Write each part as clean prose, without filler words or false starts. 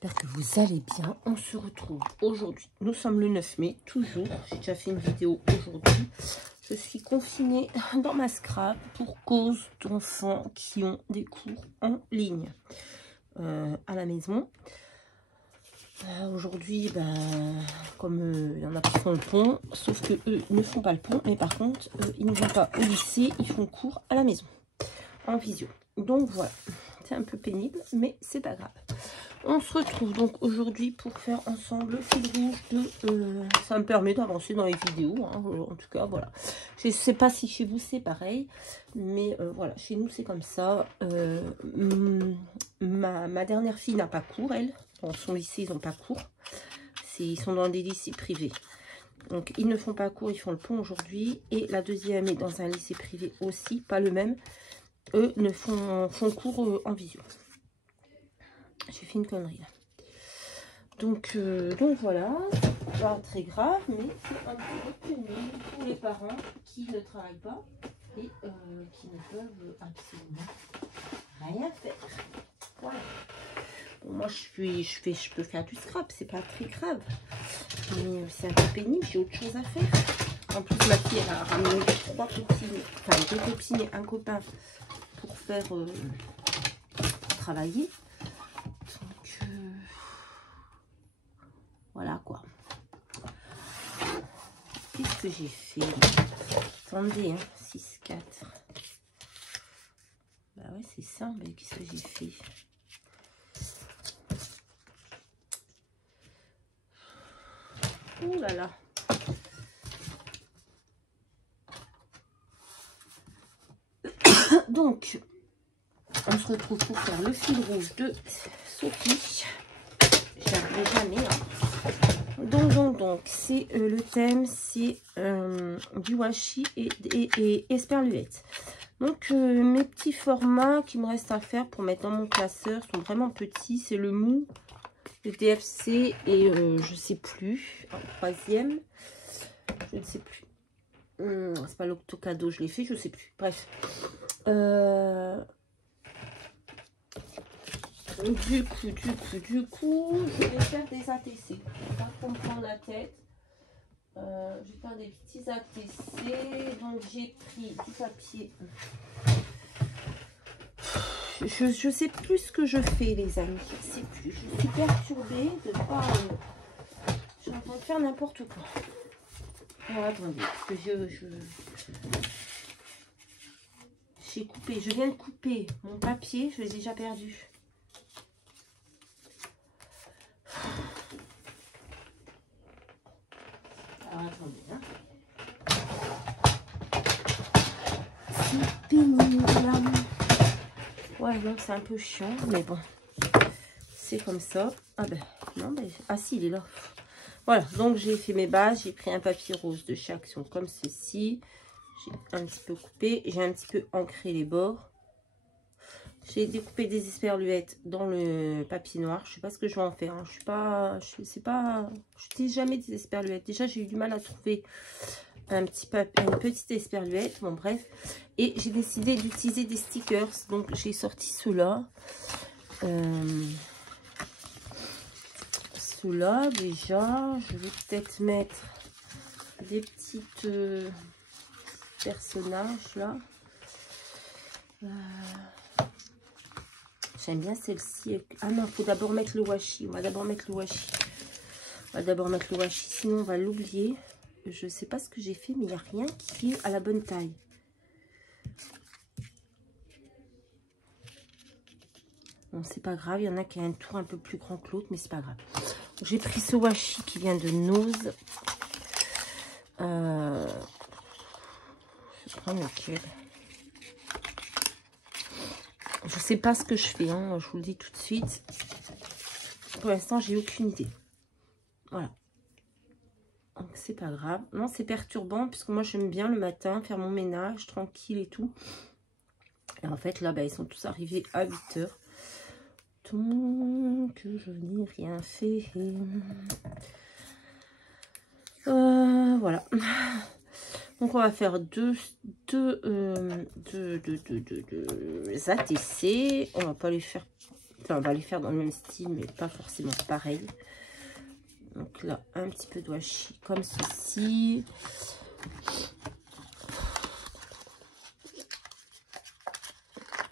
j'espère que vous allez bien. On se retrouve aujourd'hui. Nous sommes le 9 mai, toujours. J'ai déjà fait une vidéo aujourd'hui. Je suis confinée dans ma scrap pour cause d'enfants qui ont des cours en ligne à la maison. Aujourd'hui, comme il y en a qui font le pont, sauf que eux ne font pas le pont, mais par contre, ils ne vont pas au lycée, ils font cours à la maison, en visio. Donc voilà, c'est un peu pénible, mais c'est pas grave. On se retrouve donc aujourd'hui pour faire ensemble le fil rouge de... ça me permet d'avancer dans les vidéos, hein, en tout cas, voilà. Je sais pas si chez vous c'est pareil, mais voilà, chez nous c'est comme ça. Ma dernière fille n'a pas cours, elle. Dans son lycée, ils n'ont pas cours. Ils sont dans des lycées privés. Donc, ils ne font pas cours, ils font le pont aujourd'hui. Et la deuxième est dans un lycée privé aussi, pas le même. Eux ne font cours en visio. J'ai fait une connerie là. Donc voilà, pas très grave, mais c'est un peu pénible pour les parents qui ne travaillent pas et qui ne peuvent absolument rien faire. Voilà. Bon, moi je peux faire du scrap, c'est pas très grave, mais c'est un peu pénible, j'ai autre chose à faire. En plus ma fille elle a ramené 3 copines, enfin 2 copines et un copain pour faire travailler. Donc voilà quoi. Qu'est-ce que j'ai fait? Attendez, hein, 6, 4. Bah ouais, c'est ça, mais qu'est-ce que j'ai fait? Oh là là. Donc, on se retrouve pour faire le fil rouge de Sophie. J'y arriverai jamais. Hein. Donc, c'est le thème, c'est du washi et esperluette. Donc, mes petits formats qui me restent à faire pour mettre dans mon classeur sont vraiment petits. C'est le mou, le DFC et je sais plus, un troisième, je ne sais plus. C'est pas l'octocado, je l'ai fait, je sais plus. Bref. Du coup, je vais faire des ATC. Pas qu'on me prend la tête. Je vais faire des petits ATC. Donc, j'ai pris du papier. Je sais plus ce que je fais, les amis. Je sais plus. Je suis perturbée de pas. Je suis en train de faire n'importe quoi. Alors, attendez, parce que j'ai coupé. Je viens de couper mon papier. Je l'ai déjà perdu. Alors, attendez, hein. C'est pénible. Ouais, donc c'est un peu chiant, mais bon. C'est comme ça. Ah ben, non, ben... Ah si, il est là. Voilà, donc j'ai fait mes bases. J'ai pris un papier rose de chez Action comme ceci. J'ai un petit peu coupé. J'ai un petit peu ancré les bords. J'ai découpé des esperluettes dans le papier noir. Je sais pas ce que je vais en faire. Hein. Je suis pas... Je sais pas... Je n'utilise jamais des esperluettes. Déjà, j'ai eu du mal à trouver un petit papier, une petite esperluette. Bon, bref. Et j'ai décidé d'utiliser des stickers. Donc, j'ai sorti ceux-là. Ceux-là, déjà. Je vais peut-être mettre des petites personnages, là. J'aime bien celle-ci. Ah non, il faut d'abord mettre le washi. On va d'abord mettre le washi. Sinon on va l'oublier. Je ne sais pas ce que j'ai fait, mais il n'y a rien qui est à la bonne taille. Bon, c'est pas grave. Il y en a qui a un tour un peu plus grand que l'autre, mais c'est pas grave. J'ai pris ce washi qui vient de Nose. Je prends lequel? Je sais pas ce que je fais, hein, je vous le dis tout de suite. Pour l'instant, j'ai aucune idée. Voilà. Donc, c'est pas grave. Non, c'est perturbant, puisque moi, j'aime bien le matin faire mon ménage, tranquille et tout. Et en fait, là, ils sont tous arrivés à 8 h. Donc, je n'ai rien fait. Voilà. Donc, on va faire deux ATC. On va pas les faire Enfin, on va les faire dans le même style, mais pas forcément pareil. Donc là, un petit peu de washi comme ceci.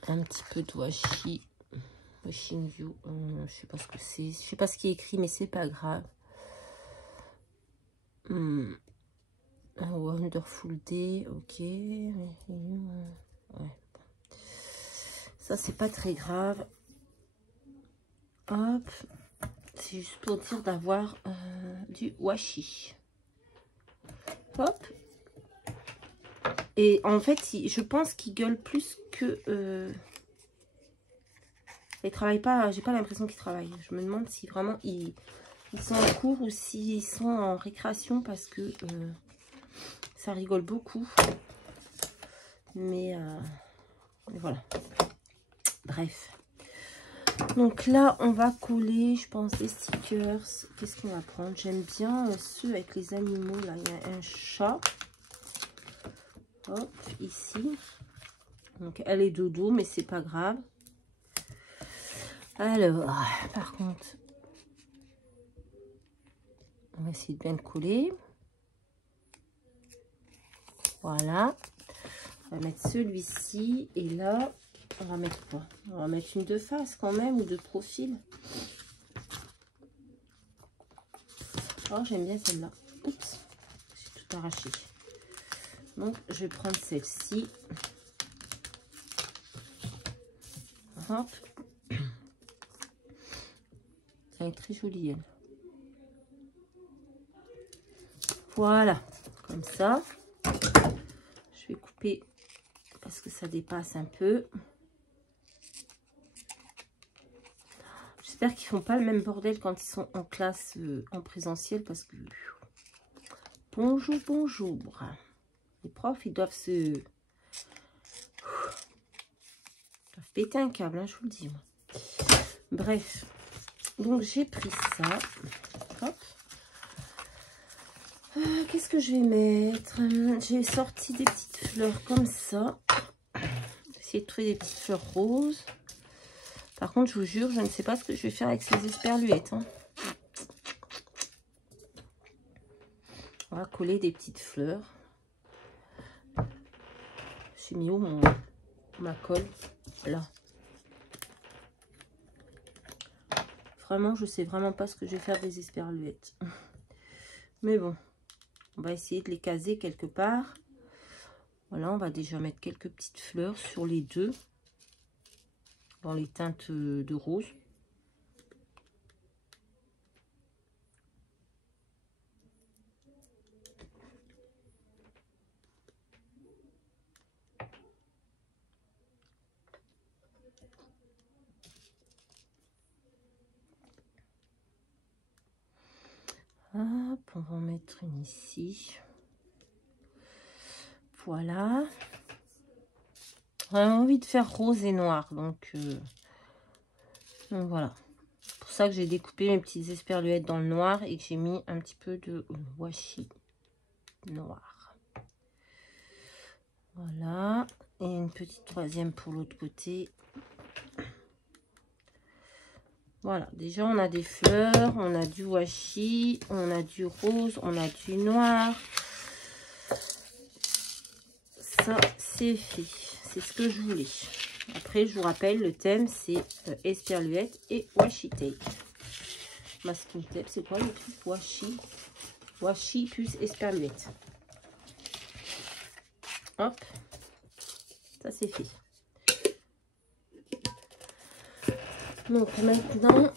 Un petit peu de washi. Washing You. Je sais pas ce que c'est. Je sais pas ce qui est écrit, mais c'est pas grave. A Wonderful Day. Ok. Ouais. Ça, c'est pas très grave. Hop. C'est juste pour dire d'avoir du washi. Hop. Et en fait, je pense qu'il gueule plus que... il travaille pas, j'ai pas l'impression qu'il travaille. Je me demande si vraiment ils sont en cours ou s'ils sont en récréation parce que ça rigole beaucoup. Mais voilà. Bref. Donc là, on va coller, je pense, des stickers. Qu'est-ce qu'on va prendre? J'aime bien ceux avec les animaux. Là, il y a un chat. Hop, ici. Donc, elle est dodo, mais c'est pas grave. Alors, par contre, on va essayer de bien le coller. Voilà. On va mettre celui-ci. Et là, on va mettre quoi? On va mettre une de face quand même, ou de profil. Oh, j'aime bien celle-là. Oups, j'ai tout arraché. Donc, je vais prendre celle-ci. Hop. Elle est très jolie, elle. Voilà, comme ça. Je vais couper parce que ça dépasse un peu. J'espère qu'ils font pas le même bordel quand ils sont en classe en présentiel parce que... Bonjour, bonjour. Les profs, ils doivent péter un câble, hein, je vous le dis. Moi. Bref, donc j'ai pris ça. Hop. Qu'est-ce que je vais mettre? J'ai sorti des petites fleurs comme ça. J'ai essayé de trouver des petites fleurs roses. Par contre, je vous jure, je ne sais pas ce que je vais faire avec ces esperluettes. Hein. On va coller des petites fleurs. J'ai mis où ma colle? Là. Vraiment, je sais vraiment pas ce que je vais faire des esperluettes. Mais bon, on va essayer de les caser quelque part. Voilà, on va déjà mettre quelques petites fleurs sur les deux. Dans les teintes de rose. Hop, on va en mettre une ici. Voilà. J'ai envie de faire rose et noir, donc voilà. C'est pour ça que j'ai découpé mes petites esperluettes dans le noir et que j'ai mis un petit peu de washi noir. Voilà. Et une petite troisième pour l'autre côté. Voilà, déjà on a des fleurs, on a du washi, on a du rose, on a du noir. Ça, c'est fait. C'est ce que je voulais. Après, je vous rappelle, le thème, c'est esperluette et washi tape. Masking tape, c'est quoi le truc? Washi. Washi plus esperluette. Hop. Ça, c'est fait. Donc maintenant,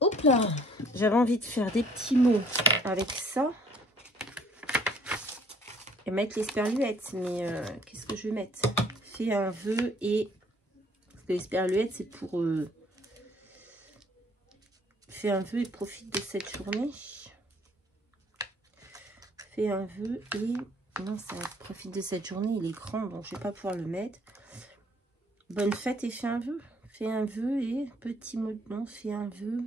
hop là, j'avais envie de faire des petits mots avec ça et mettre l'esperluette. Mais qu'est-ce que je vais mettre? Fais un vœu et... Parce que l'esperluette, c'est pour... Fais un vœu et profite de cette journée. Fais un vœu et... Non, ça profite de cette journée, il est grand, donc je vais pas pouvoir le mettre. Bonne fête et fais un vœu. Fais un vœu et petit mot de nom, fais un vœu.